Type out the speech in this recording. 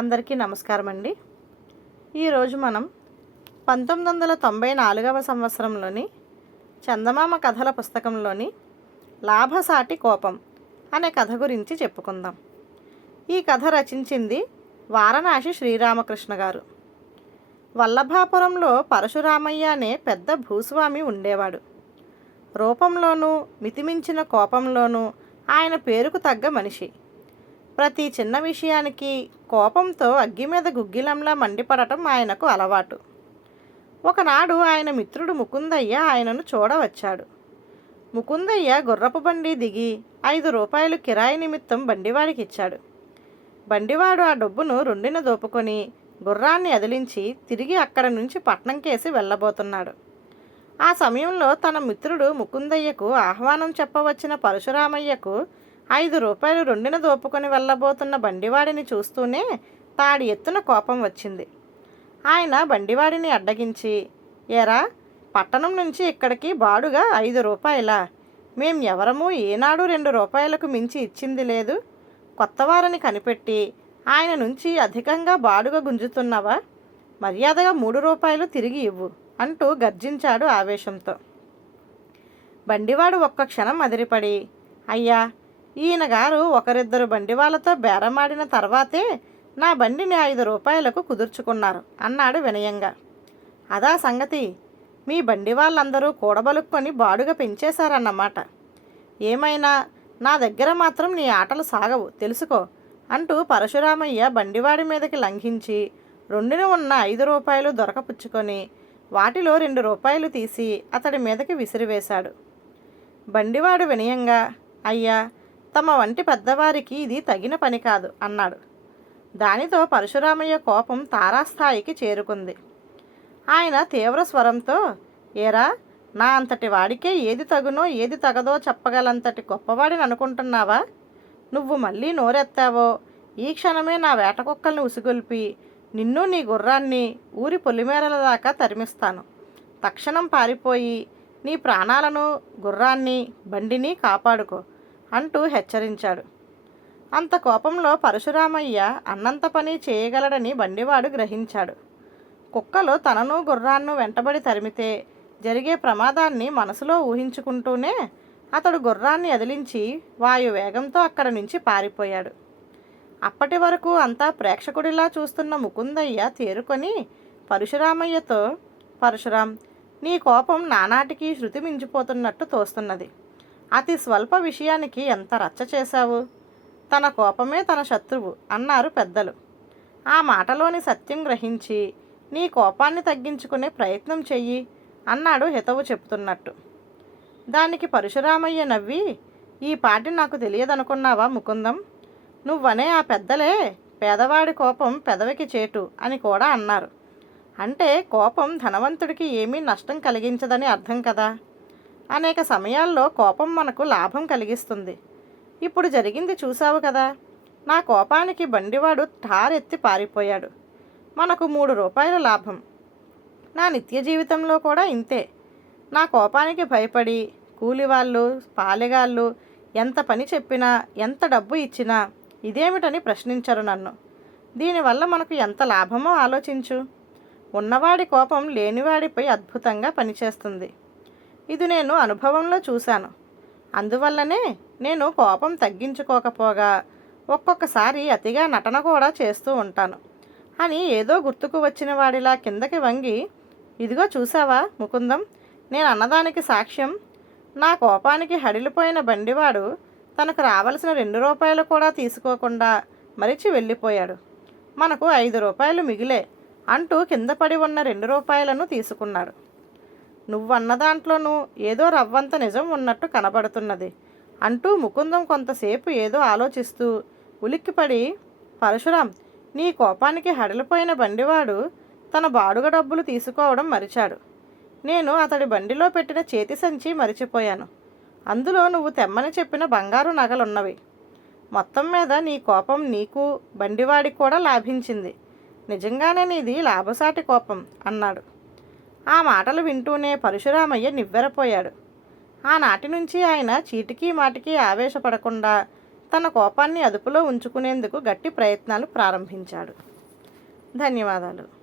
అందరికీ నమస్కారం అండి. ఈరోజు మనం 1994వ సంవత్సరంలోని చందమామ కథల పుస్తకంలోని లాభసాటి కోపం అనే కథ గురించి చెప్పుకుందాం. ఈ కథ రచించింది వారణాసి శ్రీరామకృష్ణ గారు. వల్లభాపురంలో పరశురామయ్య అనే పెద్ద భూస్వామి ఉండేవాడు. రూపంలోనూ మితిమించిన కోపంలోనూ ఆయన పేరుకు తగ్గ మనిషి. ప్రతి చిన్న విషయానికి కోపంతో అగ్గి మీద గుగ్గిలంలా మండిపడటం ఆయనకు అలవాటు. ఒకనాడు ఆయన మిత్రుడు ముకుందయ్య ఆయనను చూడవచ్చాడు. ముకుందయ్య గుర్రపు బండి దిగి 5 రూపాయలు కిరాయి నిమిత్తం బండివాడికి ఇచ్చాడు. బండివాడు ఆ డబ్బును రెండిన దోపుకొని గుర్రాన్ని అదిలించి తిరిగి అక్కడ నుంచి పట్నం కేసి వెళ్ళబోతున్నాడు. ఆ సమయంలో తన మిత్రుడు ముకుందయ్యకు ఆహ్వానం చెప్పవచ్చిన పరశురామయ్యకు 5 రూపాయలు రెండిన దోపుకొని వెళ్ళబోతున్న బండివాడిని చూస్తూనే తాడి ఎత్తున కోపం వచ్చింది. ఆయన బండివాడిని అడ్డగించి, ఏరా, పట్టణం నుంచి ఇక్కడికి బాడుగా 5 రూపాయలా? మేం ఎవరమూ ఏనాడు 2 రూపాయలకు మించి ఇచ్చింది లేదు. కొత్తవారిని కనిపెట్టి ఆయన నుంచి అధికంగా బాడుగ గుంజుతున్నావా? మర్యాదగా 3 రూపాయలు తిరిగి ఇవ్వు అంటూ గర్జించాడు ఆవేశంతో. బండివాడు ఒక్క క్షణం అదిరిపడి, అయ్యా, ఈయన గారు ఒకరిద్దరు బండివాళ్ళతో బేరమాడిన తర్వాతే నా బండిని 5 రూపాయలకు కుదుర్చుకున్నారు అన్నాడు వినయంగా. అదా సంగతి? మీ బండి వాళ్ళందరూ కూడబలుక్కొని బాడుగ పెంచేశారన్నమాట. ఏమైనా నా దగ్గర మాత్రం నీ ఆటలు సాగవు తెలుసుకో అంటూ పరశురామయ్య బండివాడి మీదకి లంఘించి రెండున ఉన్న 5 రూపాయలు దొరకపుచ్చుకొని వాటిలో 2 రూపాయలు తీసి అతడి మీదకి విసిరివేశాడు. బండివాడు వినయంగా, అయ్యా, తమ వంటి పెద్దవారికి ఇది తగిన పని కాదు అన్నాడు. దానితో పరశురామయ్య కోపం తారాస్థాయికి చేరుకుంది. ఆయన తీవ్ర స్వరంతో, ఏరా, నా అంతటి వాడికే ఏది తగునో ఏది తగదో చెప్పగలంతటి గొప్పవాడిని అనుకుంటున్నావా? నువ్వు మళ్ళీ నోరెత్తావో ఈ క్షణమే నా వేటకుక్కల్ని ఉసిగొల్పి నిన్ను నీ గుర్రాన్ని ఊరి పొలిమేరల దాకా తరిమిస్తాను. తక్షణం పారిపోయి నీ ప్రాణాలను, గుర్రాన్ని, బండిని కాపాడుకో అంటూ హెచ్చరించాడు. అంత కోపంలో పరశురామయ్య అన్నంత పని చేయగలడని బండివాడు గ్రహించాడు. కుక్కలు తనను గుర్రాన్ని వెంటబడి తరిమితే జరిగే ప్రమాదాన్ని మనసులో ఊహించుకుంటూనే అతడు గుర్రాన్ని అదిలించి వాయువేగంతో అక్కడి నుంచి పారిపోయాడు. అప్పటి వరకు అంతా ప్రేక్షకుడిలా చూస్తున్న ముకుందయ్య తేరుకొని పరశురామయ్యతో, పరశురాం, నీ కోపం నానాటికి శృతి మించిపోతున్నట్టు తోస్తున్నది. అతి స్వల్ప విషయానికి ఎంత రచ్చ చేశావు? తన కోపమే తన శత్రువు అన్నారు పెద్దలు. ఆ మాటలోని సత్యం గ్రహించి నీ కోపాన్ని తగ్గించుకునే ప్రయత్నం చెయ్యి అన్నాడు హితవు చెప్తున్నట్టు. దానికి పరశురామయ్య నవ్వి, ఈ పాటి నాకు తెలియదనుకున్నావా ముకుందం? నువ్వనే ఆ పెద్దలే పేదవాడి కోపం పెదవికి చేటు అని కూడా అన్నారు. అంటే కోపం ధనవంతుడికి ఏమీ నష్టం కలిగించదని అర్థం కదా. అనేక సమయాల్లో కోపం మనకు లాభం కలిగిస్తుంది. ఇప్పుడు జరిగింది చూసావు కదా. నా కోపానికి బండివాడు ఠారెత్తి పారిపోయాడు. మనకు 3 రూపాయల లాభం. నా నిత్య జీవితంలో కూడా ఇంతే. నా కోపానికి భయపడి కూలివాళ్ళు, పాలెగాళ్ళు ఎంత పని చెప్పినా, ఎంత డబ్బు ఇచ్చినా ఇదేమిటని ప్రశ్నించరు నన్ను. దీనివల్ల మనకు ఎంత లాభమో ఆలోచించు. ఉన్నవాడి కోపం లేనివాడిపై అద్భుతంగా పనిచేస్తుంది. ఇది నేను అనుభవంలో చూశాను. అందువల్లనే నేను కోపం తగ్గించుకోకపోగా ఒక్కొక్కసారి అతిగా నటన కూడా చేస్తూ ఉంటాను అని ఏదో గుర్తుకు వచ్చిన వాడిలా కిందకి వంగి, ఇదిగో చూసావా ముకుందం, నేను అన్నదానికి సాక్ష్యం. నా కోపానికి హడిలిపోయిన బండివాడు తనకు రావలసిన 2 రూపాయలు కూడా తీసుకోకుండా మరిచి వెళ్ళిపోయాడు. మనకు 5 రూపాయలు మిగిలే అంటూ కింద పడి ఉన్న 2 రూపాయలను తీసుకున్నాడు. నువ్వన్న దాంట్లోనూ ఏదో రవ్వంత నిజం ఉన్నట్టు కనబడుతున్నది అంటూ ముకుందం కొంతసేపు ఏదో ఆలోచిస్తూ ఉలిక్కిపడి, పరశురాం, నీ కోపానికి హడలిపోయిన బండివాడు తన బాడుగ డబ్బులు తీసుకోవడం మరిచాడు. నేను అతడి బండిలో పెట్టిన చేతి సంచి మరిచిపోయాను. అందులో నువ్వు తెమ్మని చెప్పిన బంగారు నగలున్నవి. మొత్తం మీద నీ కోపం నీకు, బండివాడికి కూడా లాభించింది. నిజంగానే నీది లాభసాటి కోపం అన్నాడు. ఆ మాటలు వింటూనే పరశురామయ్య నివ్వెరపోయాడు. ఆనాటి నుంచి ఆయన చీటికి మాటికి ఆవేశపడకుండా తన కోపాన్ని అదుపులో ఉంచుకునేందుకు గట్టి ప్రయత్నాలు ప్రారంభించాడు. ధన్యవాదాలు.